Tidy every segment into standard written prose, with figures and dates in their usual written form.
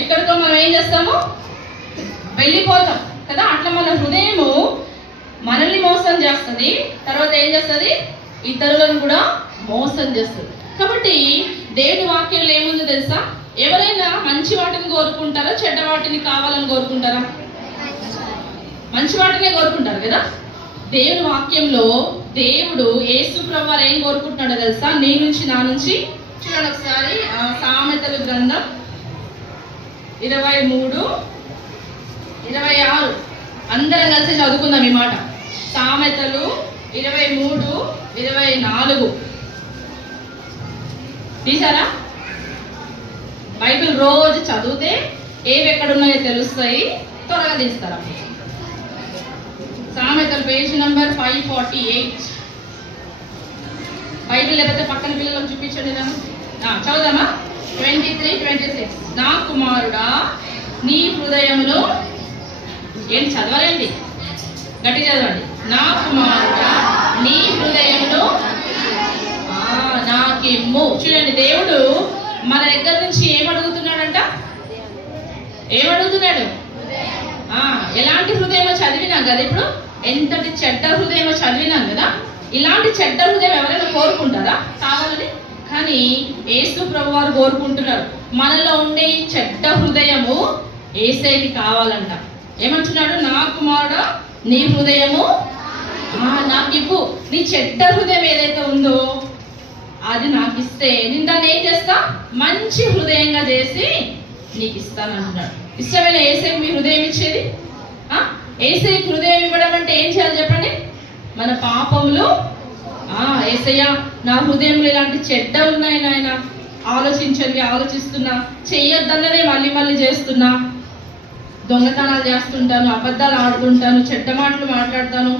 ఎక్కడికో మనం ఏం చేస్తాము, వెళ్ళిపోతాం కదా. అట్లా మన హృదయము మనల్ని మోసం చేస్తుంది, తర్వాత ఏం చేస్తుంది, ఇతరులను కూడా మోసం చేస్తుంది. కాబట్టి దేవుని వాక్యంలో ఏముందో తెలుసా, ఎవరైనా మంచి వాటిని కోరుకుంటారా, చెడ్డ వాటిని కావాలని కోరుకుంటారా? మంచి వాటినే కోరుకుంటారు కదా. దేవుని వాక్యంలో దేవుడు యేసు ప్రభువు ఏం కోరుకుంటున్నాడో తెలుసా, నీ నుంచి నా నుంచి. చూడండి ఒకసారి సామెతల గ్రంథం 23:26 అందరం కలిసి చదువుకుందాం ఈ మాట. సామెతలు 23:24 తీసారా? బైబిల్ రోజు చదివితే ఏవి ఎక్కడున్నాయో తెలుస్తాయి, త్వరగా తీస్తారా. సామెతలు పేజ్ నంబర్ 548. బైబిల్ లేకపోతే పక్కన పిల్లలకు చూపించండి. చదువుదామా? 23:26. నా కుమారుడా, నీ హృదయములో ఏంటి చదవాలండి, గట్టి చదవండి. నా కుమారుడా, నీ హృదయంలో నాకిమ్ము. చూడండి, దేవుడు మన దగ్గర నుంచి ఏమడుగుతున్నాడంట? ఏమడుగుతున్నాడు? ఎలాంటి హృదయమో చదివినాం కదా. ఇప్పుడు ఎంతటి చెడ్డ హృదయమో చదివినాం కదా. ఇలాంటి చెడ్డ హృదయం ఎవరైనా కోరుకుంటారా కావాలని? కానీ యేసు ప్రభువు వారు కోరుకుంటున్నారు, మనలో ఉండే చెడ్డ హృదయము యేసయ్యకి కావాలంట. ఏమంటున్నాడు? నా కుమారుడా, నీ హృదయము నాకు ఇవ్వు. నీ చెడ్డ హృదయం ఏదైతే ఉందో అది నాకు ఇస్తే నేను దాన్ని ఏం చేస్తా, మంచి హృదయంగా చేసి నీకు ఇస్తాను అంటున్నాడు. ఇష్టమైన యేసయ్యకి మీ హృదయం ఇచ్చేది? యేసయ్యకి హృదయం ఇవ్వడం అంటే ఏం చేయాలి చెప్పండి? మన పాపములు యేసయ్య, నా హృదయంలో ఇలాంటి చెడ్డ ఉన్నాయి నాయన, ఆలోచిస్తున్నా, చెయ్యొద్దన్నదే మళ్ళీ మళ్ళీ చేస్తున్నా, దొంగతనాలు చేస్తుంటాను, అబద్ధాలు ఆడుతుంటాను, చెడ్డ మాటలు మాట్లాడతాను,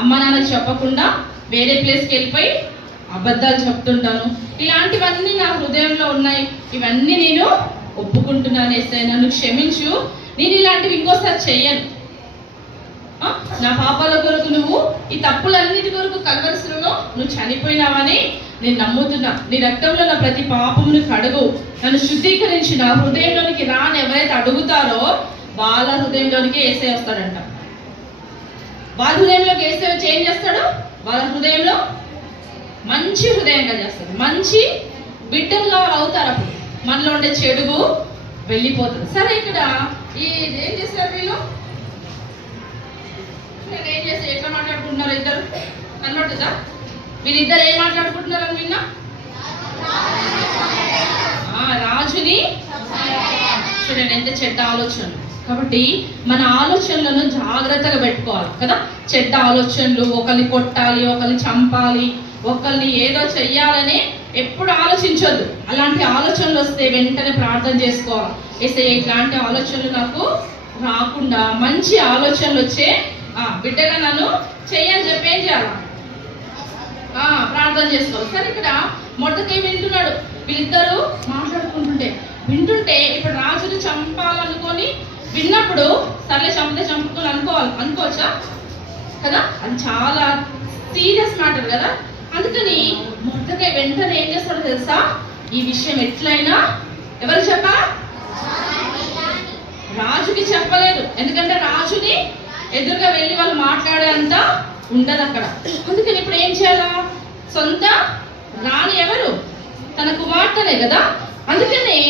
అమ్మ నాన్నకి చెప్పకుండా వేరే ప్లేస్కి వెళ్ళిపోయి అబద్ధాలు చెప్తుంటాను, ఇలాంటివన్నీ నా హృదయంలో ఉన్నాయి, ఇవన్నీ నేను ఒప్పుకుంటున్నాను యేసయ్య, నన్ను క్షమించు, నేను ఇలాంటివి ఇంకోసారి చెయ్యను. నా పాపాల కొరకు నువ్వు ఈ తప్పులన్నిటి కొరకు కల్వరిశిలలో నువ్వు చనిపోయినావని నేను నమ్ముతున్నా. నీ రక్తంలో నా ప్రతి పాపమును కడుగు, నన్ను శుద్ధీకరించి నా హృదయంలోనికి రాని ఎవరైతే అడుగుతారో వాళ్ళ హృదయంలోనికి యేసయ్య వస్తాడంట. వాళ్ళ హృదయంలోకి యేసయ్య వచ్చి ఏం చేస్తాడు? వాళ్ళ హృదయంలో మంచి హృదయంగా చేస్తాడు, మంచి బిడ్డలుగా అవుతారు. అప్పుడు మనలో ఉండే చెడుగు వెళ్ళిపోతుంది. సరే, ఇక్కడ ఏం చేస్తారు వీళ్ళు? ఏం చేస్తే ఎట్లా మాట్లాడుకుంటున్నారు ఇద్దరు కనబడుతుందా? వీళ్ళిద్దరు ఏం మాట్లాడుకుంటున్నారని విన్నా? రాజుని. చూడండి ఎంత చెడ్డ ఆలోచనలు. కాబట్టి మన ఆలోచనలను జాగ్రత్తగా పెట్టుకోవాలి కదా. చెడ్డ ఆలోచనలు, ఒకరిని కొట్టాలి, ఒకరిని చంపాలి, ఒకరిని ఏదో చెయ్యాలని ఎప్పుడు ఆలోచించొద్దు. అలాంటి ఆలోచనలు వస్తే వెంటనే ప్రార్థన చేసుకోవాలి, యేసయ్య ఇట్లాంటి ఆలోచనలు నాకు రాకుండా మంచి ఆలోచనలు వచ్చే బిడ్డగా నన్ను చెయ్యని చెప్పి ఏం చేయాలి? ప్రార్థన చేసుకోవాలి. సరే, ఇక్కడ మొదటికే వింటున్నాడు, వీళ్ళిద్దరూ వింటుంటే ఇప్పుడు రాజుని చంపాలనుకొని విన్నప్పుడు సర్లే చంపుకొని అనుకోవచ్చా కదా? అది చాలా సీరియస్ మ్యాటర్ కదా. అందుకని మొదటికే వెంటనే ఏం చేస్తాడో తెలుసా? ఈ విషయం ఎట్లయినా ఎవరు చెప్పాలి? రాజుకి చెప్పలేదు, ఎందుకంటే రాజుని ఎదురుగా వెళ్ళి వాళ్ళు మాట్లాడేంత ఉండదు అక్కడ. అందుకని ఇప్పుడు ఏం చేయాలా? సొంత రాణి ఎవరు? తన కుమార్తెనే కదా. అందుకనే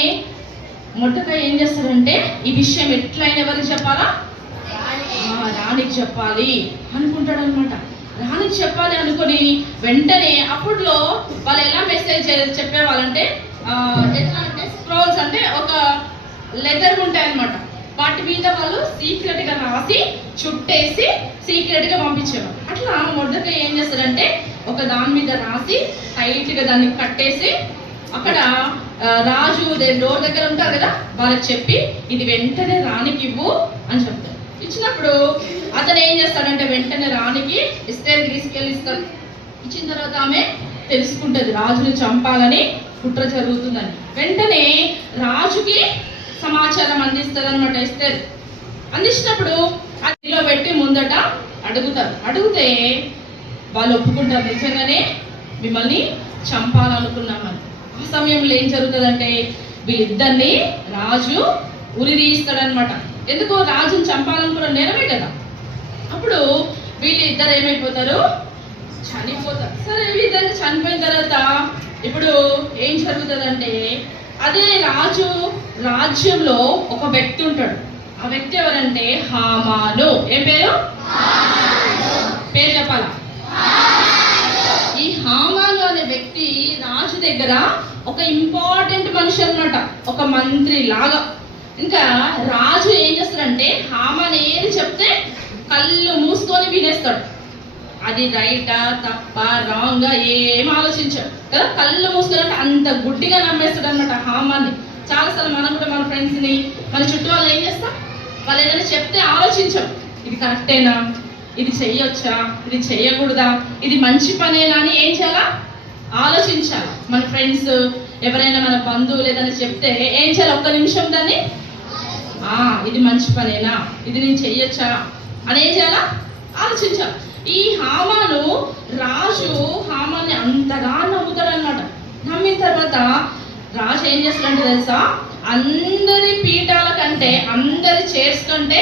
మొట్టగా ఏం చేస్తారంటే ఈ విషయం ఎట్లయినా ఎవరికి చెప్పాలా? రాణికి చెప్పాలి అనుకుంటాడు అనమాట. రాణికి చెప్పాలి అనుకుని వెంటనే అప్పుడులో వాళ్ళు ఎలా మెసేజ్ చెప్పేవాళ్ళంటే ఎట్లా అంటే స్క్రోల్స్ అంటే ఒక లెదర్ ఉంటాయి అనమాట. వాటి మీద వాళ్ళు సీక్రెట్ గా రాసి చుట్టేసి సీక్రెట్ గా పంపించేవారు. అట్లా మొదటగా ఏం చేస్తారంటే ఒక దాని మీద రాసి టైట్ గా దాన్ని కట్టేసి అక్కడ రాజు డోర్ దగ్గర ఉంటారు కదా, వాళ్ళకి చెప్పి ఇది వెంటనే రాణికి ఇవ్వు అని చెప్తారు. ఇచ్చినప్పుడు అతను ఏం చేస్తాడంటే వెంటనే రాణికి ఎస్తేరుకి తీసుకెళ్ళి ఇస్తాడు. ఇచ్చిన తర్వాత ఆమె తెలుసుకుంటది రాజుని చంపాలని కుట్ర జరుగుతుందని. వెంటనే రాజుకి సమాచారం అందిస్తుంది అనమాట ఎస్తేరు. అందించినప్పుడు అదిలో పెట్టి ముందట అడుగుతారు. అడిగితే వాళ్ళు ఒప్పుకుంటారు, నిజంగానే మిమ్మల్ని చంపాలనుకున్నామని. ఆ సమయంలో ఏం జరుగుతుందంటే వీళ్ళిద్దరిని రాజు ఉరి తీస్తాడనమాట. ఎందుకు? రాజుని చంపాలనుకున్న నేరమే కదా. అప్పుడు వీళ్ళిద్దరు ఏమైపోతారు? చనిపోతారు. సరే, వీళ్ళిద్దరు చనిపోయిన తర్వాత ఇప్పుడు ఏం జరుగుతుందంటే, అదే రాజ్యంలో ఒక వ్యక్తి ఉంటాడు. ఆ వ్యక్తి ఎవరంటే హామాను. ఏం పేరు? పేరు చెప్పాలా? ఈ హామాను అనే వ్యక్తి రాజు దగ్గర ఒక ఇంపార్టెంట్ మనిషి అన్నమాట, ఒక మంత్రి లాగా. ఇంకా రాజు ఏం చేస్తాడంటే, హామాన్ ఏది చెప్తే కళ్ళు మూసుకొని వినేస్తాడు. అది రైటా తప్ప రాంగా ఏం ఆలోచించాడు కదా. కళ్ళు మూసుకొని అంత గుడ్డిగా నమ్మేస్తాడు అనమాట హామాన్ని. చాలాసార్లు మనం కూడా మన ఫ్రెండ్స్ని, మన చుట్టూ వాళ్ళు ఏం చేస్తాం, వాళ్ళు ఏదైనా చెప్తే ఆలోచించాం, ఇది కరెక్టేనా, ఇది చెయ్యొచ్చా, ఇది చెయ్యకూడదా, ఇది మంచి పనేనా అని ఏం చేయాలా? ఆలోచించాలి. మన ఫ్రెండ్స్ ఎవరైనా మన బంధువులు ఏదైనా చెప్తే ఏం చేయాలి? ఒక్క నిమిషం దాన్ని ఇది మంచి పనేనా, ఇది నేను చెయ్యొచ్చా అని ఏం చేయాలా? ఆలోచించాలి. ఈ హామాను రాజు హామాన్ని అంతగా నమ్ముతాడు అన్నమాట. నమ్మిన తర్వాత రాజు ఏం చేస్తాడంటే తెలుసా, అందరి పీఠాల కంటే, అందరి చైర్స్ కంటే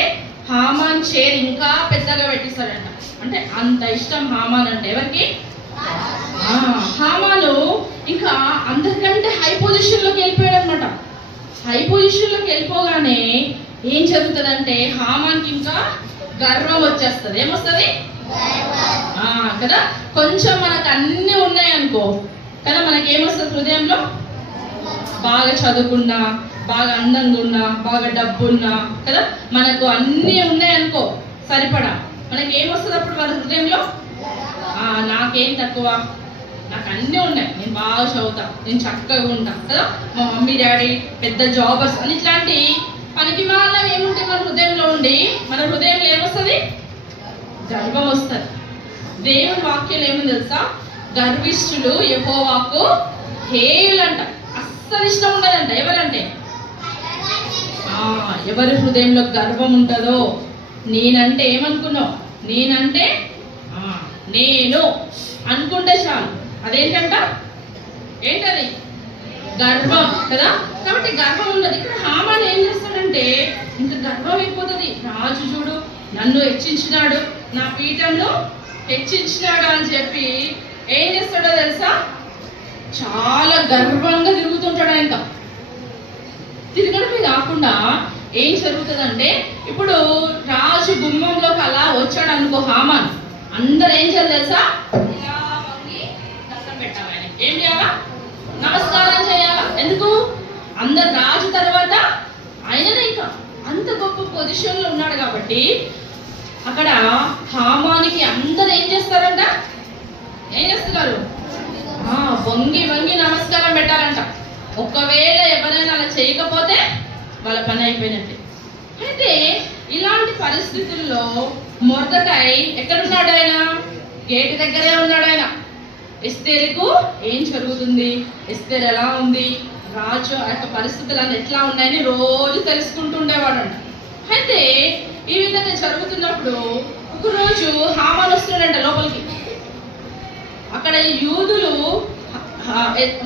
హామాన్ చైర్ ఇంకా పెద్దగా పెట్టిస్తాడంట. అంటే అంత ఇష్టం హామాన్ అంటే. ఎవరికి? హామాను ఇంకా అందరికంటే హై పొజిషన్ లోకి వెళ్ళిపోయాడు అనమాట. హై పొజిషన్ లోకి వెళ్ళిపోగానే ఏం జరుగుతుందంటే, హామాన్కి ఇంకా గర్వం వచ్చేస్తుంది. ఏమొస్తుంది కదా. కొంచెం మనకు అన్ని ఉన్నాయనుకో కదా, మనకి ఏమొస్తుంది హృదయంలో? బాగా చదువుకున్నా, బాగా అందంగా ఉన్నా, బాగా డబ్బున్నా కదా, మనకు అన్నీ ఉన్నాయనుకో సరిపడా, మనకి ఏమొస్తుంది అప్పుడు మన హృదయంలో? నాకేం తక్కువ, నాకు అన్నీ ఉన్నాయి, నేను బాగా చదువుతా, నేను చక్కగా ఉంటా కదా, మా మమ్మీ డాడీ పెద్ద జాబర్స్ అని ఇట్లాంటి మనకి మాలో ఏముంటాయి మన హృదయంలో ఉండి, మన హృదయంలో ఏమొస్తుంది? గర్వం వస్తుంది. దేవుని వాక్యం ఏముంది తెలుసా? గర్విష్ఠులు యెహోవాకు హేయులంట. అస్సలు ఇష్టం ఉండదంట. ఎవరంటే ఎవరి హృదయంలో గర్వం ఉంటుందో, నేనంటే ఏమనుకున్నావు, నేనంటే నేను అనుకుంటే చాలు, అదేంటంట? ఏంటది? గర్వం కదా. కాబట్టి గర్వం ఉండదు. ఇక్కడ హామాన్ ఏం చేస్తాడంటే, ఇంకా గర్వం అయిపోతుంది. రాజు చూడు నన్ను హెచ్చించినాడు, నా పీఠంలో హెచ్చించినాడు అని చెప్పి ఏం చేస్తాడో తెలుసా, చాలా గర్వంగా తిరుగుతుంటాడు. ఆయన తిరగడమే కాకుండా ఏం జరుగుతుందంటే, ఇప్పుడు రాజు గుమ్మంలోకి అలా వచ్చాడు అనుకో హామాన్, అందరు ఏం చేయాలి తెలుసా? ఇలా వంగి దండం పెట్టాలి. ఆయన ఏం చేయాలా? నమస్కారం చేయాలా. ఎందుకు? అందరు రాజు తర్వాత ఆయననే ఇంకా అంత గొప్ప పొజిషన్ లో ఉన్నాడు కాబట్టి. అక్కడ హామానికి అందరు ఏం చేస్తారంట? ఏం చేస్తున్నారు? వంగి వంగి నమస్కారం పెట్టాలంట. ఒకవేళ ఎవరైనా అలా చేయకపోతే వాళ్ళ పని అయిపోయినట్టే. అయితే ఇలాంటి పరిస్థితుల్లో మొర్దెకై ఎక్కడున్నాడు? ఆయన గేటు దగ్గరే ఉన్నాడు. ఆయన ఎస్తేరుకు ఏం జరుగుతుంది, ఎస్తేరు ఎలా ఉంది, రాజు ఆ యొక్క పరిస్థితులు ఎట్లా ఉన్నాయని రోజు తెలుసుకుంటూ ఉండేవాడు. అయితే ఈ విధంగా జరుగుతున్నప్పుడు ఒకరోజు హామాన్ వస్తున్నాడంట లోపలికి. అక్కడ యూదులు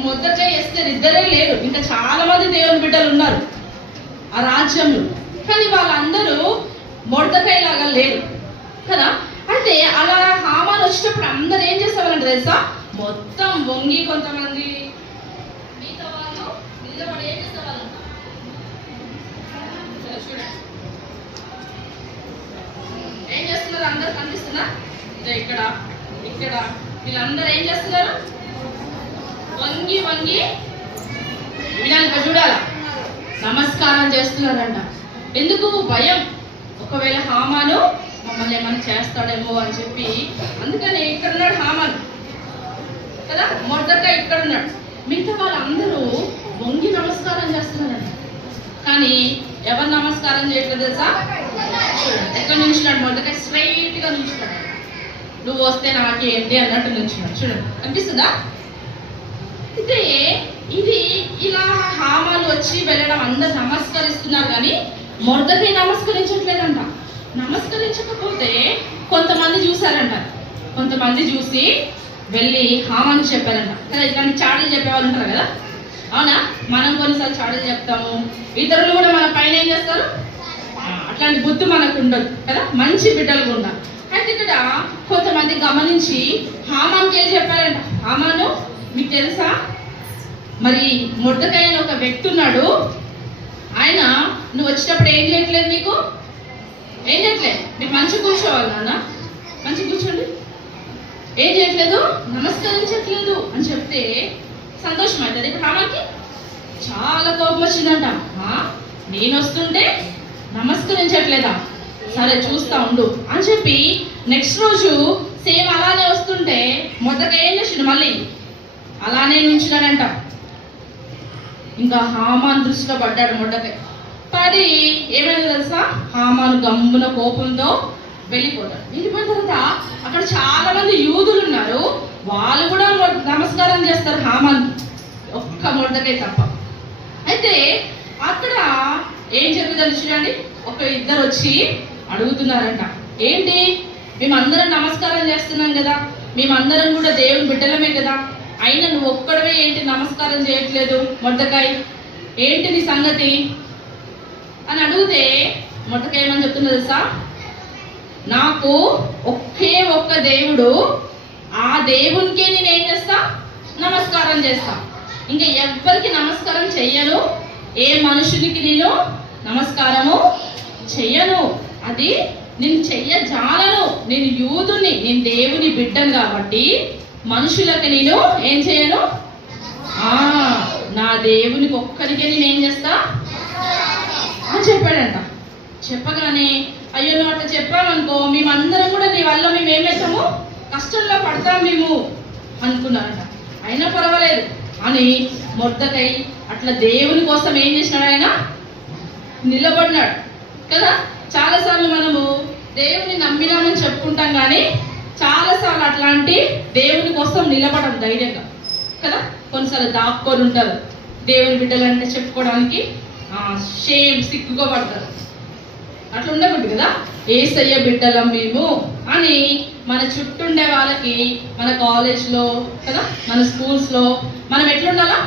మొర్దెకై ఎస్తేరు ఇద్దరే లేరు, ఇంకా చాలా మంది దేవుని బిడ్డలు ఉన్నారు ఆ రాజ్యంలో. కానీ వాళ్ళందరూ మొర్దెకై లాగా లేరు కదా. అయితే అలా హామాన్ వచ్చినప్పుడు అందరు ఏం చేసేవాళ్ళంటే తెలుసా, మొత్తం వంగి, కొంతమంది మిగతా వాళ్ళు నిలబడి ఏం చేసేవాళ్ళంట, ఏం చేస్తున్నారు? అందరు కనిపిస్తున్నా ఇక్కడ ఇక్కడ వీళ్ళందరూ ఏం చేస్తున్నారు? వంగి వంగి వినాలి చూడాల నమస్కారం చేస్తున్నారంట. ఎందుకు? భయం, ఒకవేళ హామాను మమ్మల్ని ఏమైనా చేస్తాడేమో అని చెప్పి. అందుకని ఇక్కడ ఉన్నాడు హామాన్ కదా, మొర్దెకై ఇక్కడ ఉన్నాడు. మిగతా వాళ్ళందరూ వంగి నమస్కారం చేస్తున్నారంట. కానీ ఎవరు నమస్కారం చేయట్లేదు తెలుసా? చూడండి ఎక్కడ నుంచున్నాడు మొర్దెకై? స్ట్రైట్ గా నుంచున్నాడు. నువ్వు వస్తే నాకేంటి అన్నట్టు నుంచున్నాడు. చూడండి అనిపిస్తుందా? అయితే ఇది ఇలా హామాను వచ్చి వెళ్ళడం, అందరు నమస్కరిస్తున్నారు కానీ మొర్దెకై నమస్కరించట్లేదంట. నమస్కరించకపోతే కొంతమంది చూసారంట. కొంతమంది చూసి వెళ్ళి హామాను చెప్పారంట కదా. ఇట్లాంటి చాడీలు చెప్పేవాళ్ళు ఉంటారు కదా, అవునా? మనం కొన్నిసార్లు చాడీలు చెప్తాము, ఇతరులు కూడా మన పైన ఏం చేస్తారు? అట్లాంటి బుద్ధి మనకు ఉండదు కదా, మంచి బిడ్డలుగా ఉండాలి. అయితే ఇక్కడ కొంతమంది గమనించి హామాన్కి వెళ్ళి చెప్పారంట, హామాను మీకు తెలుసా మరి మొర్దెకై అని ఒక వ్యక్తి ఉన్నాడు, ఆయన నువ్వు వచ్చేటప్పుడు ఏం చేయట్లేదు, మీకు ఏం చేయట్లేదు, మీకు మంచి కూర్చోవాలి నాన్న, మంచి కూర్చోండి, ఏం చేయట్లేదు, నమస్కరించట్లేదు అని చెప్తే సంతోషం అవుతుంది. ఇప్పుడు హామాన్కి చాలా కోపం వచ్చిందంట, నేను వస్తుంటే నమస్కరించట్లేదా, సరే చూస్తా ఉండు అని చెప్పి నెక్స్ట్ రోజు సేమ్ అలానే వస్తుంటే మొదటగా ఏం చేసిండు, మళ్ళీ అలానే నుంచున్నాడంట. ఇంకా హామాన్ దృష్టిలో పడ్డాడు మొదటగా. పడి ఏమైంది తెలుసా, హామాను గమ్మున కోపంతో వెళ్ళిపోతాడు. వెళ్ళిపోయిన తర్వాత అక్కడ చాలా మంది యూదులు ఉన్నారు, వాళ్ళు కూడా నమస్కారం చేస్తారు హామాన్, ఒక్క మొదటగా తప్ప. అయితే అక్కడ ఏం జరుగుతుంది చూడండి, ఒక ఇద్దరు వచ్చి అడుగుతున్నారంట, ఏంటి మేమందరం నమస్కారం చేస్తున్నాం కదా, మేమందరం కూడా దేవుని బిడ్డలమే కదా, అయినా నువ్వు ఒక్కడవే ఏంటి నమస్కారం చేయట్లేదు మొర్దెకై, ఏంటి నీ సంగతి అని అడిగితే మొర్దెకై ఏమని చెప్తున్నా తెలుసా, నాకు ఒకే ఒక్క దేవుడు, ఆ దేవునికే నేను ఏం చేస్తా, నమస్కారం చేస్తా, ఇంకా ఎవ్వరికి నమస్కారం చెయ్యను, ఏ మనుషునికి నేను నమస్కారము చెయ్యను, అది నేను చెయ్యజాలను, నేను యూదుని, నేను దేవుని బిడ్డను కాబట్టి మనుషులకు నేను ఏం చేయను, నా దేవునికి ఒక్కరికే నేను ఏం చేస్తా అని చెప్పాడంట. చెప్పగానే అయ్యో నువ్వు అట్లా చెప్పామనుకో మేమందరం కూడా నీ వల్ల మేము ఏమవుతాము, కష్టంలో పడతాం మేము అనుకున్నారంట. అయినా పర్వాలేదు అని మొర్దెకై అట్లా దేవుని కోసం ఏం చేసినాడు, ఆయన నిలబడినాడు కదా. చాలాసార్లు మనము దేవుని నమ్మినామని చెప్పుకుంటాం, కానీ చాలాసార్లు అట్లాంటి దేవుని కోసం నిలబడం ధైర్యంగా కదా. కొన్నిసార్లు దాక్కొని ఉంటారు, దేవుని బిడ్డలంటే చెప్పుకోవడానికి సిగ్గుగా పడతారు. అట్లా ఉండకూడదు కదా, యేసయ్య బిడ్డలం మేము అని మన చుట్టూ ఉండే వాళ్ళకి, మన కాలేజ్లో కదా, మన స్కూల్స్లో మనం ఎట్లుండాలా,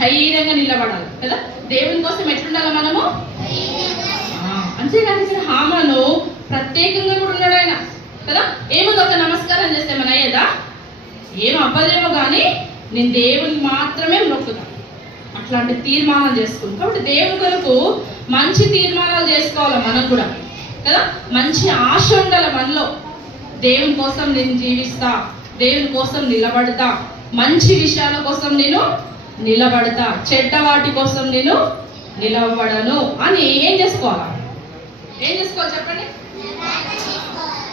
ధైర్యంగా నిలబడాలి కదా. దేవుని కోసం ఎట్లుండాలా మనము, అంతేగాని ఇక్కడ హామాను ప్రత్యేకంగా కూడా ఉన్నాడు ఆయన కదా. ఏముంది, ఒక నమస్కారం చేస్తే మన అయ్యేదా, ఏం అవ్వదేమో కానీ నేను దేవునికి మాత్రమే మొక్కుతాను, అట్లాంటి తీర్మానం చేసుకుంటాం. కాబట్టి దేవుని కొరకు మంచి తీర్మానాలు చేసుకోవాలి మనం కూడా కదా. మంచి ఆశ ఉండాలి మనలో, దేవుని కోసం నేను జీవిస్తా, దేవుని కోసం నిలబడతా, మంచి విషయాల కోసం నేను నిలబడతా, చెడ్డ వాటి కోసం నేను నిలబడను అని ఏం చేసుకోవాలి, ఏం చేసుకోవాలి చెప్పండి,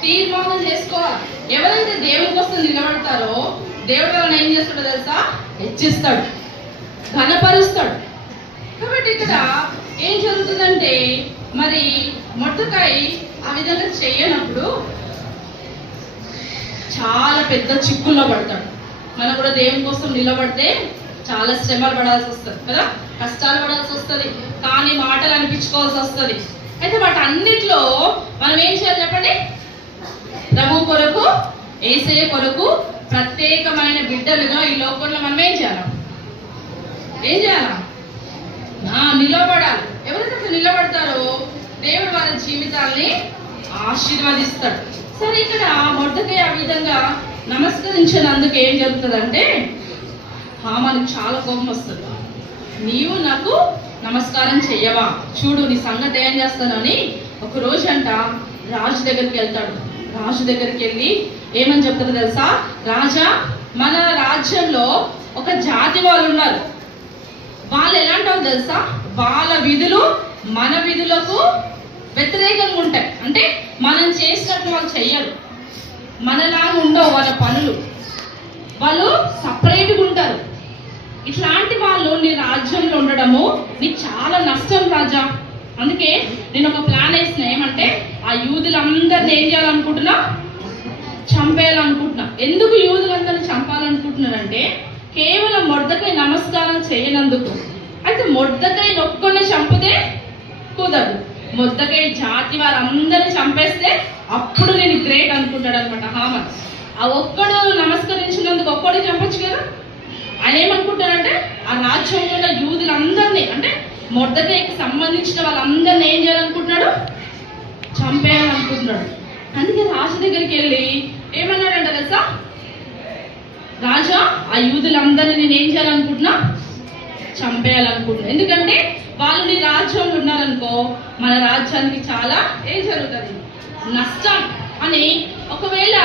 తీర్మానం చేసుకోవాలి. ఎవరైతే దేవుని కోసం నిలబడతారో దేవుడు వాళ్ళని ఏం చేస్తాడో తెలుసా, హెచ్చిస్తాడు, ఘనపరుస్తాడు. కాబట్టి ఇక్కడ ఏం జరుగుతుందంటే మరి మొర్దెకై ఆ విధంగా చేయనప్పుడు చాలా పెద్ద చిక్కుల్లో పడతాడు. మనం కూడా దేవుని కోసం నిలబడితే చాలా శ్రమలు పడాల్సి వస్తుంది కదా, కష్టాలు పడాల్సి వస్తుంది, కానీ మాటలు అనిపించుకోవాల్సి వస్తుంది. అయితే వాటి అన్నిట్లో మనం ఏం చేయాలి చెప్పండి, ప్రభు కొరకు, యేసయ్య కొరకు ప్రత్యేకమైన బిడ్డలుగా ఈ లోకంలో మనం ఏం చేయాలి, ఏం చేయాలా, నిలబడాలి. ఎవరైతే నిలబడతారో దేవుడు వాళ్ళ జీవితాల్ని ఆశీర్వదిస్తాడు. సరే ఇక్కడ మొర్దెకై ఆ విధంగా నమస్కరించినందుకు ఏం జరుగుతుందంటే హామానికి చాలా కోపం వస్తుంది. నీవు నాకు నమస్కారం చెయ్యవా, చూడు నీ సంగతి ఏం చేస్తానని ఒక రోజు అంట రాజు దగ్గరికి వెళ్తాడు. రాజు దగ్గరికి వెళ్ళి ఏమని చెప్తారో తెలుసా, రాజా మన రాజ్యంలో ఒక జాతి వాళ్ళు ఉన్నారు, వాళ్ళు ఎలాంటి వాళ్ళు తెలుసా, వాళ్ళ విధులు మన విధులకు వ్యతిరేకంగా ఉంటాయి, అంటే మనం చేసినట్టు వాళ్ళు చెయ్యరు, మనలాగా ఉండవు వాళ్ళ పనులు, వాళ్ళు సపరేట్గా ఉంటారు. ఇట్లాంటి వాళ్ళు నీ రాజ్యంలో ఉండడము నీకు చాలా నష్టం రాజా. అందుకే నేను ఒక ప్లాన్ వేసిన, ఏమంటే ఆ యూదులందరిని ఏం చేయాలనుకుంటున్నా, చంపేయాలనుకుంటున్నా. ఎందుకు యూదులందరిని చంపాలనుకుంటున్నారంటే కేవలం మొర్దెకై నమస్కారం చేయనందుకు. అయితే మొర్దెకై ఒక్కడిని చంపితే కుదరదు, మొర్దెకై జాతి వారందరిని చంపేస్తే అప్పుడు నేను గ్రేట్ అనుకుంటాడు అనమాట హామాన్. ఆ ఒక్కడు నమస్కరించినందుకు ఒక్కడిని చంపచ్చు కదా. ఆయన ఏమనుకుంటారంటే ఆ రాజ్యంలో ఉన్న యూదులందరినీ, అంటే మొర్దెకైకి సంబంధించిన వాళ్ళందరినీ ఏం చేయాలనుకుంటున్నాడు? చంపేయాలనుకుంటున్నాడు. అందుకే రాజు దగ్గరికి వెళ్ళి ఏమన్నాడంట తెలుసా? రాజా, ఆ యూదులందరినీ నేను ఏం చేయాలనుకుంటున్నా? చంపేయాలనుకుంటున్నా. ఎందుకంటే వాళ్ళు నీ రాజ్యంలో ఉన్నారనుకో, మన రాజ్యానికి చాలా ఏం జరుగుతుంది? నష్టం అని. ఒకవేళ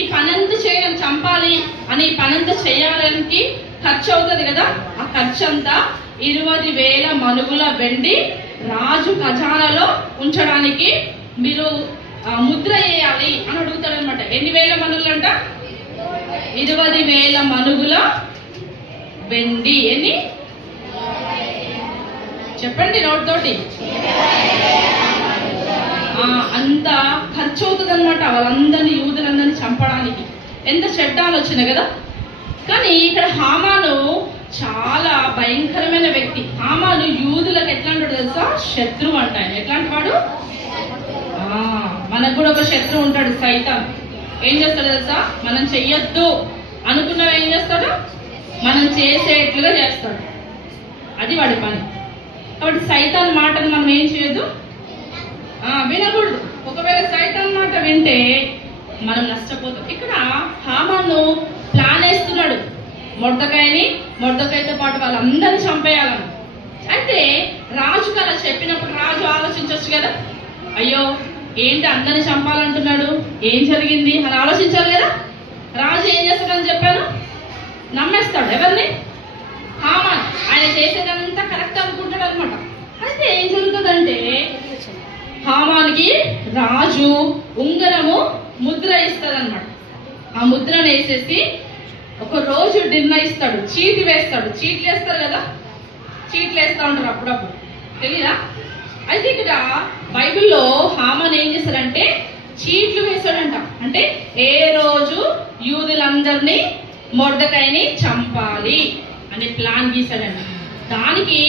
ఈ పనంతా చేయడం, చంపాలి అని పనంతా చేయాలని ఖర్చు అవుతుంది కదా, ఆ ఖర్చు అంతా 20,000 మనుగుల వెండి రాజు ఖజానాలో ఉంచడానికి మీరు ముద్ర వేయాలి అని అడుగుతాడు అనమాట. ఎన్ని వేల మనుగులు అంట? 20,000 మనుగుల వెండి. ఎన్ని చెప్పండి నోట్ తోటి. అంత ఖర్చు అవుతుంది అనమాట వాళ్ళందరినీ, యూదులందరినీ చంపడానికి. ఎంత చెడ్డ ఆలోచన కదా. కానీ ఇక్కడ హామాను చాలా భయంకరమైన వ్యక్తి. హామాను యూదులకు ఎట్లాంటి తెలుసా? శత్రువు అంట. ఆయన ఎట్లాంటి వాడు? మనకు కూడా ఒక శత్రువు ఉంటాడు, సైతాన్. ఏం చేస్తాడు తెలుసా? మనం చెయ్యొద్దు అనుకున్నవి ఏం చేస్తాడు? మనం చేసేట్లుగా చేస్తాడు. అది వాడి పని. కాబట్టి సైతాన్ మాటను మనం ఏం చేయొద్దు, వినకూడదు. ఒకవేళ సైతాన్ మాట వింటే మనం నష్టపోతాం. ఇక్కడ హామాను ప్లాన్ వేస్తున్నాడు, మొర్దెకైతో పాటు వాళ్ళందరినీ చంపేయాలని. అయితే రాజుకు అలా చెప్పినప్పుడు రాజు ఆలోచించవచ్చు కదా, అయ్యో ఏంటి అందరిని చంపాలంటున్నాడు, ఏం జరిగింది అని ఆలోచించాలి కదా. రాజు ఏం చేస్తాడని చెప్పాను? నమ్మేస్తాడు. ఎవరిని? హామాన్. ఆయన చేసేదంతా కరెక్ట్ అనుకుంటాడు అనమాట. అయితే ఏం జరుగుతుందంటే హామాన్కి రాజు ఉంగరము ముద్ర ఇస్తాడనమాట. ఆ ముద్రను వేసేసి ఒక రోజు నిర్ణయిస్తాడు, చీటి వేస్తాడు. చీట్లు వేస్తారు కదా, చీట్లు వేస్తా ఉంటారు అప్పుడప్పుడు, తెలీదా? అయితే ఇక్కడ బైబిల్లో హామాన్ ఏం చేశాడంటే చీట్లు వేశాడంట. అంటే ఏ రోజు యూదులందరినీ మొర్దెకైని చంపాలి అని ప్లాన్ గీశాడంట. దానికి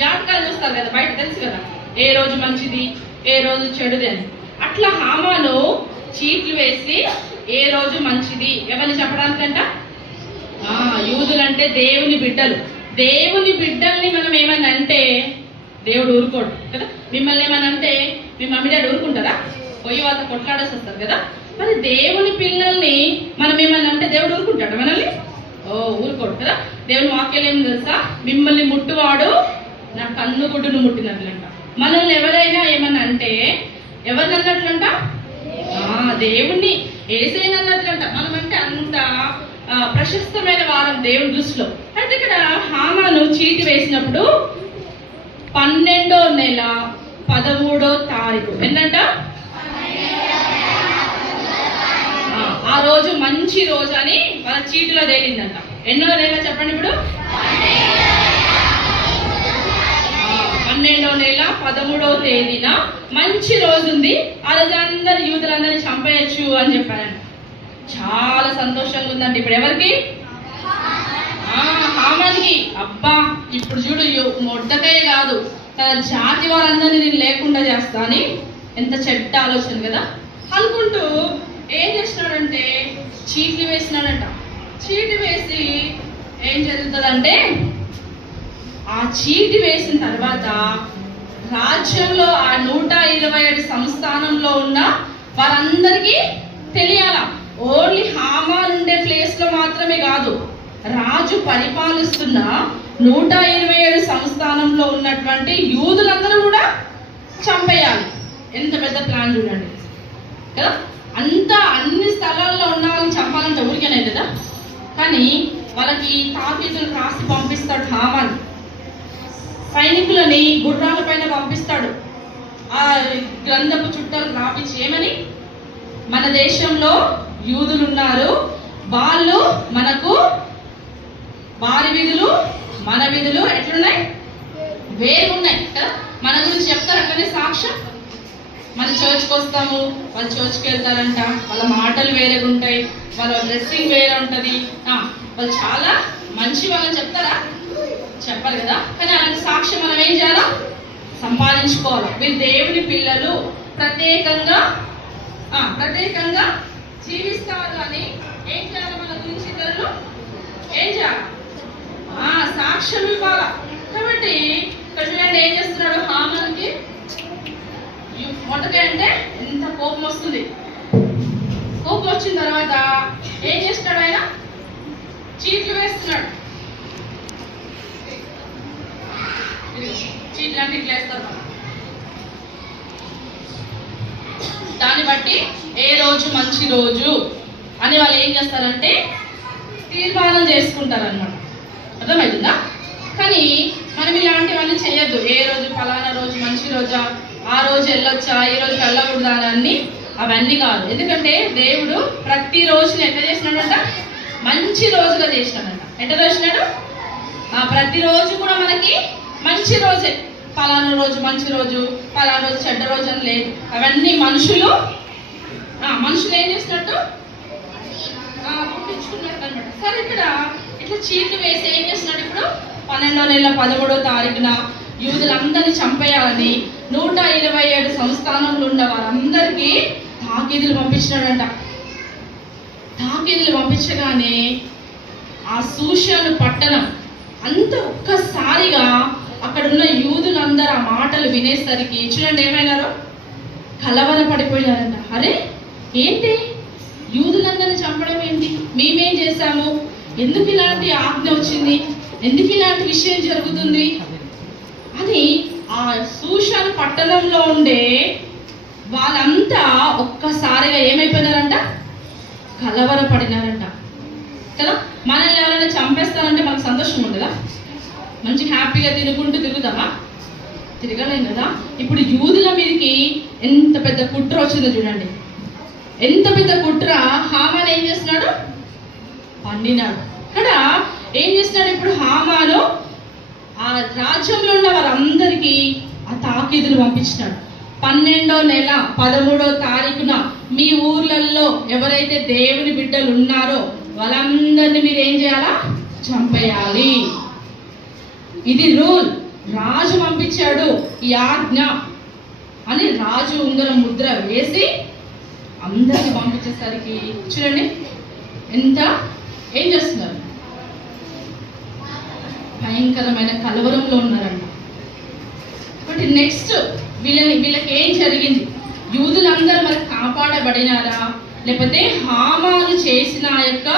జాతకాలు చూస్తారు కదా, బయట తెలుసు కదా, ఏ రోజు మంచిది ఏ రోజు చెడుది అని. అట్లా హామాను చీట్లు వేసి ఏ రోజు మంచిది ఎవరిని చెప్పడానికంట? యూదులంటే దేవుని బిడ్డలు. దేవుని బిడ్డల్ని మనం ఏమన్నా అంటే దేవుడు ఊరుకోడు కదా. మిమ్మల్ని ఏమన్నా అంటే మీ మమ్మీ డాడీ ఊరుకుంటారా? పోయి వాళ్ళతో కొట్లాడేసి వస్తారు కదా. మరి దేవుని పిల్లల్ని మనం ఏమన్నా అంటే దేవుడు ఊరుకుంటాడు మనల్ని? ఊరుకోడు కదా. దేవుని వాక్యాలు ఏమి తెలుసా? మిమ్మల్ని ముట్టువాడు నా కన్ను గుడ్డును ముట్టినట్లంట. మనల్ని ఎవరైనా ఏమన్నా అంటే ఎవరిని అన్నట్లంట? దేవుణ్ణి, యేసుని అన్నట్లంట. మనం అంటే అంత ప్రశస్తమైన వారం దేవుని దృష్టిలో. అయితే ఇక్కడ హామాను చీటి వేసినప్పుడు 12వ నెల 13వ తారీఖు ఏంటంట? ఆ రోజు మంచి రోజు అని వాళ్ళ చీటిలో తేలిందంట. ఎన్నో నెల చెప్పండి ఇప్పుడు? 12వ నెల 13వ తేదీన మంచి రోజు ఉంది. ఆ రోజు అందరు యూదులందరినీ చంపేయచ్చు అని చెప్పారంట. చాలా సంతోషంగా ఉందంట. ఇప్పుడు ఎవరికి? హామాన్కి. అబ్బా ఇప్పుడు చూడు, మొర్దెకై కాదు తన జాతి వారందరినీ నేను లేకుండా చేస్తా అని ఎంత చెడ్డ ఆలోచన కదా అనుకుంటూ ఏం చేస్తున్నాడంటే చీట్లు వేసినాడంట. చీటి వేసి ఏం జరుగుతుందంటే ఆ చీటి వేసిన తర్వాత రాజ్యంలో ఆ 127 సంస్థానంలో ఉన్న వారందరికీ తెలియాల. ఓన్లీ హామాన్ ఉండే ప్లేస్ లో మాత్రమే కాదు, రాజు పరిపాలిస్తున్న 127 సంస్థానంలో ఉన్నటువంటి యూదులందరూ కూడా చంపేయాలి. ఎంత పెద్ద ప్లాన్ చూడండి కదా. అన్ని స్థలాల్లో ఉన్న వాళ్ళని చంపాలంటే ఊరికేనే కదా. కానీ వాళ్ళకి తాకీదులు రాసి పంపిస్తాడు హామాన్. సైనికులని గుర్రాల పైన పంపిస్తాడు. ఆ గ్రంథపు చుట్టాలు రాపించి ఏమని, మన దేశంలో యూదులు ఉన్నారు, వాళ్ళు మనకు వారి విధులు మన విధులు ఎట్లున్నాయి, వేరున్నాయి కదా. మన గురించి చెప్తారు అక్కడనే సాక్ష్యం. మన చర్చ్కి వస్తాము, వాళ్ళు చర్చ్కి వెళ్తారంట, వాళ్ళ మాటలు వేరేగా ఉంటాయి, వాళ్ళ డ్రెస్సింగ్ వేరే ఉంటుంది, వాళ్ళు చాలా మంచి వాళ్ళని చెప్తారా? చెప్పాలి కదా. కానీ అలాంటి సాక్ష్యం మనం ఏం చేయాలా? సంపాదించుకోవాలి. మీరు దేవుని పిల్లలు, ప్రత్యేకంగా జీవిస్తారు అని ఏం చేయాలి? మన గురించి ఇతరులు ఏం చేయాలి? సాక్ష్యం ఇవ్వాలి. కాబట్టి ఇక్కడ చూడండి ఏం చేస్తున్నాడు హామాన్కి. మొదటి అంటే ఎంత కోపం వస్తుంది. కోపం వచ్చిన తర్వాత ఏం చేస్తున్నాడు ఆయన? చీట్లు వేస్తున్నాడు. చీట్లు అంటే ఇట్లా వేస్తారు. దాన్ని బట్టి ఏ రోజు మంచి రోజు అని వాళ్ళు ఏం చేస్తారంటే తీర్మానం చేసుకుంటారు అనమాట. అర్థమవుతుందా? కానీ మనం ఇలాంటివన్నీ చేయొద్దు. ఏ రోజు ఫలానా రోజు మంచి రోజా, ఆ రోజు వెళ్ళొచ్చా, ఈ రోజు వెళ్ళకూడదా అని అవన్నీ కాదు. ఎందుకంటే దేవుడు ప్రతి రోజుని ఎట్లా చేసినాడంట? మంచి రోజుగా చేసినాడంట. ఎట్లా చేసినాడు? ప్రతిరోజు కూడా మనకి మంచి రోజే. ఫలానా రోజు మంచి రోజు, ఫలానా రోజు చెడ్డ రోజు అని లేదు. అవన్నీ మనుషులు ఏం చేసినట్టు పుట్టించుకున్నట్టు అనమాట. సరే, ఇక్కడ ఇట్లా చీట్లు వేసి ఏం చేస్తున్నాడు? ఇప్పుడు 12వ నెల 13వ తారీఖున యూదులందరినీ చంపేయాలని 127 సంస్థానంలో ఉన్న వారందరికీ తాకీదులు పంపించినాడంట. తాకీదులు పంపించగానే ఆ సూషను పట్టణం అంత ఒక్కసారిగా అక్కడున్న యూదులందరూ ఆ మాటలు వినేసరికి చూడండి ఏమైనారో కలవర పడిపోయినారంట. అరే ఏంటి, యూదులందరినీ చంపడం ఏంటి? మేమేం చేశాము? ఎందుకు ఇలాంటి ఆజ్ఞ వచ్చింది? ఎందుకు ఇలాంటి విషయం జరుగుతుంది అని ఆ సూషను పట్టణంలో ఉండే వాళ్ళంతా ఒక్కసారిగా ఏమైపోయినారంట? కలవరపడినారంట కదా. మనల్ని ఎవరైనా చంపేస్తారంటే మనకు సంతోషం ఉండదా? మంచి హ్యాపీగా తినుకుంటూ తిరుగుతామా? తిరగలేం కదా. ఇప్పుడు యూదుల మీదకి ఎంత పెద్ద కుట్ర వచ్చిందో చూడండి. ఎంత పెద్ద కుట్ర. హామాన్ ఏం చేస్తున్నాడు? పండినాడు. ఇక్కడ ఏం చేస్తున్నాడు? ఇప్పుడు హామాను ఆ రాజ్యంలో ఉన్న వారందరికీ ఆ తాకీదులు పంపించినాడు. 12వ నెల 13వ తారీఖున మీ ఊర్లలో ఎవరైతే దేవుని బిడ్డలు ఉన్నారో వాళ్ళందరినీ మీరు ఏం చేయాలా? చంపేయాలి. ఇది రూల్. రాజు పంపించాడు ఈ ఆజ్ఞ అని రాజు ఉంగరం ముద్ర వేసి అందరికి పంపించేసరికి చూడండి ఎంత ఏం చేస్తున్నారు? భయంకరమైన కలవరంలో ఉన్నారంట. బట్ నెక్స్ట్ వీళ్ళకి ఏం జరిగింది? యూదులందరూ మరి కాపాడబడినారా, లేకపోతే హామాను చేసిన యొక్క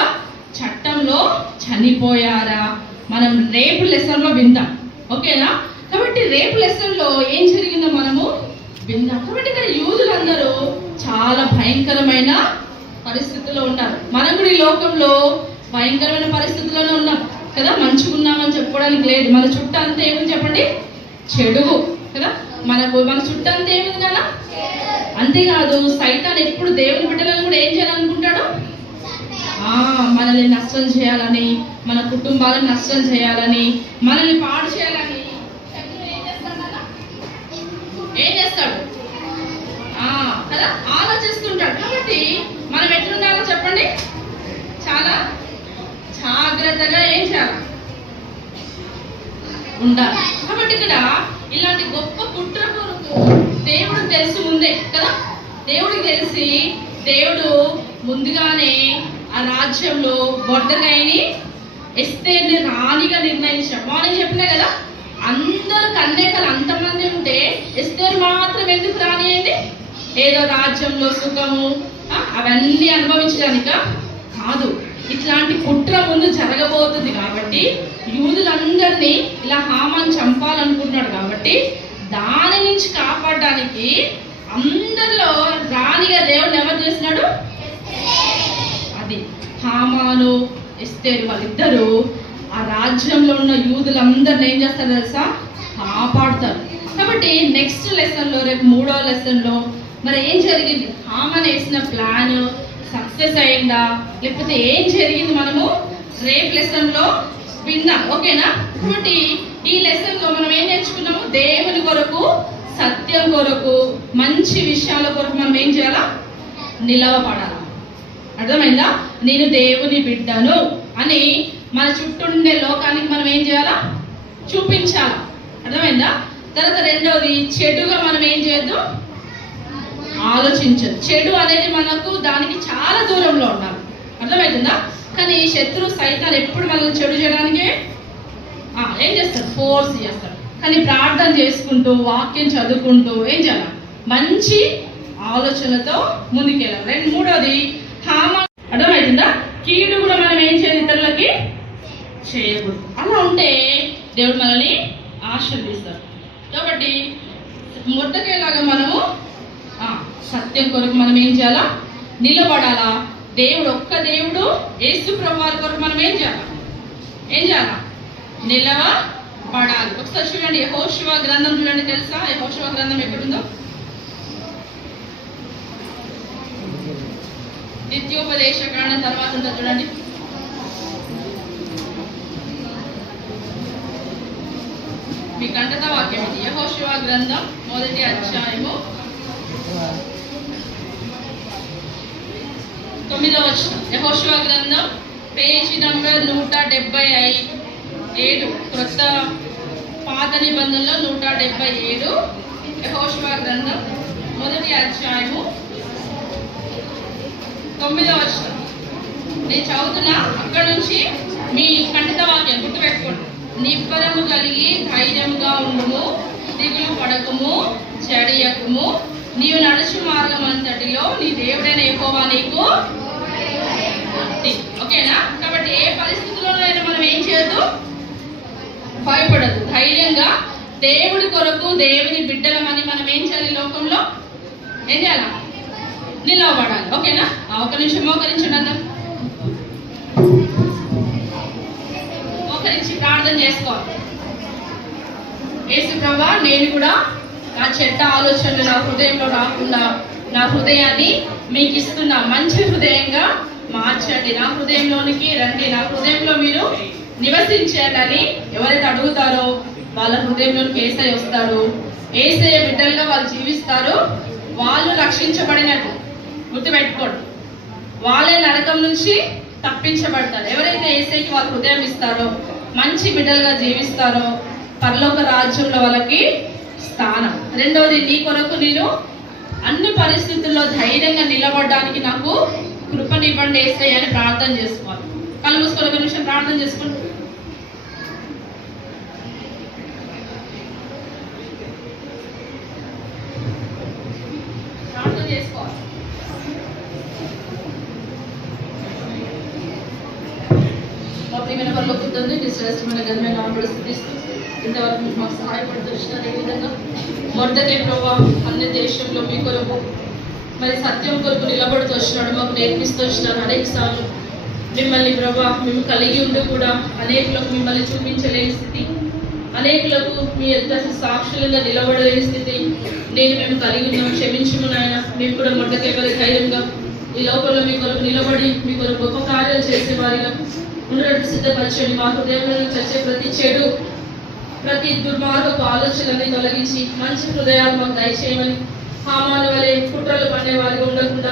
చట్టంలో చనిపోయారా? మనం రేపు లెసన్లో విందాం. ఓకేనా? కాబట్టి రేపు లెసన్లో ఏం జరిగిందో మనము విందాం. కాబట్టి ఇక్కడ యూదులందరూ చాలా భయంకరమైన పరిస్థితుల్లో ఉన్నారు. మనం కూడా ఈ లోకంలో భయంకరమైన పరిస్థితుల్లోనే ఉన్నాం కదా. మంచిగా ఉన్నామని చెప్పుకోవడానికి లేదు. మన చుట్టూ అంతా ఏముంది చెప్పండి? చెడు కదా. మన చుట్టూ అంతా ఏముంది కదా. అంతేకాదు సైతాన్ ఎప్పుడు దేవుని బిడ్డలను కూడా ఏం చేయాలనుకుంటాడు? మనల్ని నష్టం చేయాలని, మన కుటుంబాలను నష్టం చేయాలని, మనల్ని పాడు చేయాలని ఏం చేస్తాడు కదా, ఆలోచిస్తుంటాడు. కాబట్టి మనం ఎట్లుండాలో చెప్పండి? చాలా జాగ్రత్తగా ఏం చేయాలి? ఉండాలి. కాబట్టి ఇక్కడ ఇలాంటి గొప్ప కుట్ర కొరకు దేవుడు తెలిసి ముందే కదా. దేవుడికి తెలిసి దేవుడు ముందుగానే ఆ రాజ్యంలో మొర్దెకైని ఎస్తేర్ని రాణిగా నిర్ణయించాడు. మార్నింగ్ చెప్పినా కదా, అందరు కన్యకలు అంతమంది ఉంటే ఎస్తేర్ మాత్రం ఎందుకు రాణి అయింది? ఏదో రాజ్యంలో సుఖము అవన్నీ అనుభవించడానిక కాదు. ఇట్లాంటి కుట్ర ముందు జరగబోతుంది కాబట్టి యూదులందరినీ ఇలా హామాన్ చంపాలనుకుంటున్నాడు. కాబట్టి దాని నుంచి కాపాడడానికి అందరిలో రాణిగా దేవుడు ఎవరు చేసినాడు? అది హామాను ఎస్తేరు వాళ్ళిద్దరూ ఆ రాజ్యంలో ఉన్న యూదులందరిని ఏం చేస్తారు తెలుసా? కాపాడుతారు. కాబట్టి నెక్స్ట్ లెసన్లో, రేపు 3వ లెసన్లో మరి ఏం జరిగింది? హామాన్ వేసిన ప్లాన్ సక్సెస్ అయిందా, లేకపోతే ఏం జరిగింది మనము రేపు లెసన్లో విందాం. ఓకేనా? కాబట్టి ఈ లెసన్లో మనం ఏం నేర్చుకున్నాము? దేవుని కొరకు, సత్యం కొరకు, మంచి విషయాల కొరకు మనం ఏం చేయాలా? నిలవపడాలి. అర్థమైందా? నేను దేవుని బిడ్డను అని మన చుట్టూ ఉండే లోకానికి మనం ఏం చేయాలా? చూపించాలి. అర్థమైందా? తర్వాత రెండవది, చెడుగా మనం ఏం చేయొద్దు? ఆలోచించదు. చెడు అనేది మనకు దానికి చాలా దూరంలో ఉండాలి. అర్థమవుతుందా? కానీ శత్రు సైతాన్ ఎప్పుడు మనల్ని చెడు చేయడానికే ఏం చేస్తాడు? ఫోర్స్ చేస్తాడు. కానీ ప్రార్థన చేసుకుంటూ వాక్యం చదువుకుంటూ ఏం చేయాలి? మంచి ఆలోచనతో ముందుకెళ్ళాలి. మూడోది అర్థమవుతుందా? కీడు కూడా మనం ఏం చేయాలి? ఇతరులకి చేయకూడదు. అలా ఉంటే దేవుడు మనల్ని ఆశీర్వదిస్తాడు. కాబట్టి మొట్టకేలాగా మనము సత్యం కొరకు మనం ఏం చేయాలా? నిలబడాలా. దేవుడు ఒక్క దేవుడు యేసు ప్రభువారి కొరకు మనం ఏం చేయాలా? నిలబడాలి. ఒకసారి చూడండి, యెహోషువ గ్రంథం చూడండి. తెలుసా యెహోషువ గ్రంథం ఎక్కడుందో? ద్వితీయోపదేశ కాండం తర్వాత ఉంటుంది చూడండి. మీ కంఠత వాక్యం ఇది. యెహోషువ గ్రంథం 1వ అధ్యాయము 9వ వచనం. యెహోషువ గ్రంథం పేజీ నంబర్ 177. క్రొత్త పాత నిబంధనలో 177. యెహోషువ గ్రంథం 1వ అధ్యాయము 9వ వచనం. నేను చదువుతున్నా, అక్కడ నుంచి మీ కంఠత వాక్యం గుర్తుపెట్టుకోండి. నిబ్బరము కలిగి ధైర్యంగా ఉండుము, దిగులు పడకము, చెడియకము. నీవు నడుచు మార్గం అంతటిలో నీ దేవుడైన యెహోవా నీకు. ఓకేనా? కాబట్టి ఏ పరిస్థితుల్లోనైనా మనం ఏం చేయొద్దు? భయపడద్దు. ధైర్యంగా దేవుడి కొరకు దేవుని బిడ్డలమని మనం ఏం చేయాలి? లోకంలో ఏం చేయాలా? నిలవబడాలి. ఓకేనా? ఒక నిమిషం మోకరించండి. అందరం మోకరించి ప్రార్థన చేసుకోవాలి. యేసు ప్రభువా, నేను కూడా నా చెడ్డ ఆలోచనలు నా హృదయంలో రాకుండా నా హృదయాన్ని మీకు ఇస్తున్నా. మంచి హృదయంగా మార్చండి. నా హృదయంలోనికి రండి. నా హృదయంలో మీరు నివసించాలని ఎవరైతే అడుగుతారో వాళ్ళ హృదయంలోనికి యేసయ్య వస్తారు. యేసయ్య బిడ్డలుగా వాళ్ళు జీవిస్తారు. వాళ్ళు రక్షించబడినట్టు గుర్తుపెట్టుకోండి. వాళ్ళే నరకం నుంచి తప్పించబడతారు. ఎవరైతే యేసయ్యకి వాళ్ళ హృదయం ఇస్తారో, మంచి బిడ్డలుగా జీవిస్తారో, పరలోక రాజ్యంలో వాళ్ళకి స్థానం. రెండవది, నీ కొరకు నేను అన్ని పరిస్థితుల్లో ధైర్యంగా నిలబడడానికి నాకు కృపనివ్వండి యేసయ్య అని ప్రార్థన చేసుకోవాలి. కళ్ళు మూసుకొని ఒక నిమిషం ప్రార్థన చేసుకోండి. ప్రార్థన చేసుకోవాలి. మా ప్రియమైన పరలోక తండ్రి, నీ శ్రేష్టమైన ఘనమైన నామములో స్తుతిస్తూ ఇంతవరకు మీరు మాకు సహాయపడుతున్నారు. ఏ విధంగా మొదటి ప్రభావ అన్ని దేశంలో మీ కొరకు మరి సత్యం కొరకు నిలబడుతూ వచ్చినాడు, మాకు నేర్పిస్తూ వచ్చినారు. అనేక సార్లు మిమ్మల్ని ప్రభా మేము కలిగి ఉండి కూడా అనేకులకు మిమ్మల్ని చూపించలేని స్థితి, అనేకులకు మీ ఎంత సాక్షులుగా నిలబడలేని స్థితి మేము కలిగి ఉన్నాం. క్షమించము నాయన. మేము కూడా మొట్టకేవరి ధైర్యంగా ఈ లోకంలో మీ కొరకు నిలబడి మీ కొరకు గొప్ప కార్యాలు చేసేవారిగా ఉన్నట్టు సిద్ధపరచండి. మా హృదయంలో చచ్చే ప్రతి చెడు, ప్రతి దుర్మార్గపు ఆలోచనల్ని తొలగించి మంచి హృదయాలు మాకు దయచేయమని, హామాను వలె కుట్రలు పడే వారిగా ఉండకుండా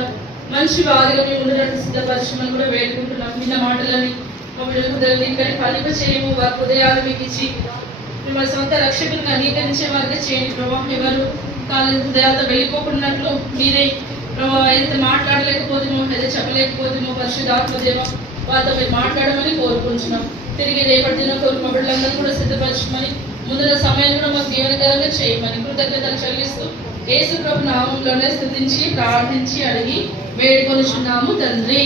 మంచి వారిగా మేము ఉండడానికి సిద్ధపరచమని కూడా వేడుకుంటున్నాం. విన్న మాటలని మా బిడ్డల హృదయాలు ఇక్కడ ఫలింప చేయము. వారి హృదయాలు మీకు ఇచ్చి మిమ్మల్ని సొంత రక్షకులుగా అంగీకరించే వారిగా చేయండి ప్రభావ. ఎవరు కాలేజీ హృదయాలతో వెళ్ళిపోకున్నట్లు మీరే ప్రభావ ఏదైతే మాట్లాడలేకపోతేమో, ఏదైతే చెప్పలేకపోతేమో పరిశుద్ధాత్మ దేవ వారితో మీరు మాట్లాడమని కోరుకుంటున్నాం. తిరిగి రేపటి దిన కోరు మా బిడ్డలందరూ కూడా సిద్ధపరచమని, ముందున్న సమయం కూడా మాకు దీవెనకరంగా చేయమని కృతజ్ఞతలు చెల్లిస్తూ యేసు ప్రభు నామంలోనే స్తుతించి ప్రార్థించి అడిగి వేడుకొనుచున్నాము తండ్రి.